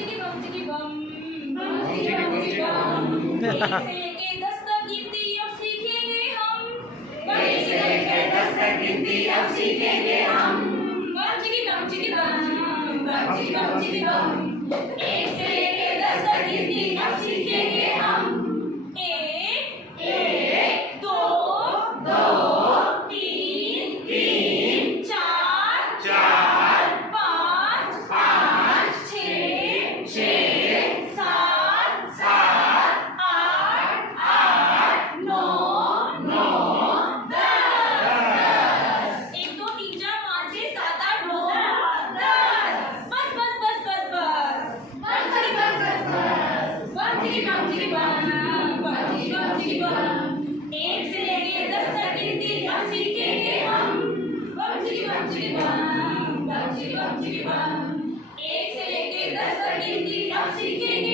चिकी बम चिकी बम बम चिकी बम। एक से लेके 10 तक गिनती अब सीखेंगे हम। एक से लेके 10 तक गिनती अब सीखेंगे हम। बम चिकी बम चिकी बम बम चिकी बम चिकी बम। एक से लेके 10 तक गिनती अब सीखेंगे हम। एक एक दो दो तीन तीन चार चार पाँच पाँच छः छः सात सात आठ आठ नौ नौ 10। 1 2 3 4 5 6 7 8 9 10। बस बस बस बस बस बस बम चिकी बम चिकी बम चिकी बम। एक से लेके 10 तक गिनती अब सीखेंगे हम। बम चिकी बम चिकी बम चिकी बम। एक से लेके 10 तक गिनती अब सीखेंगे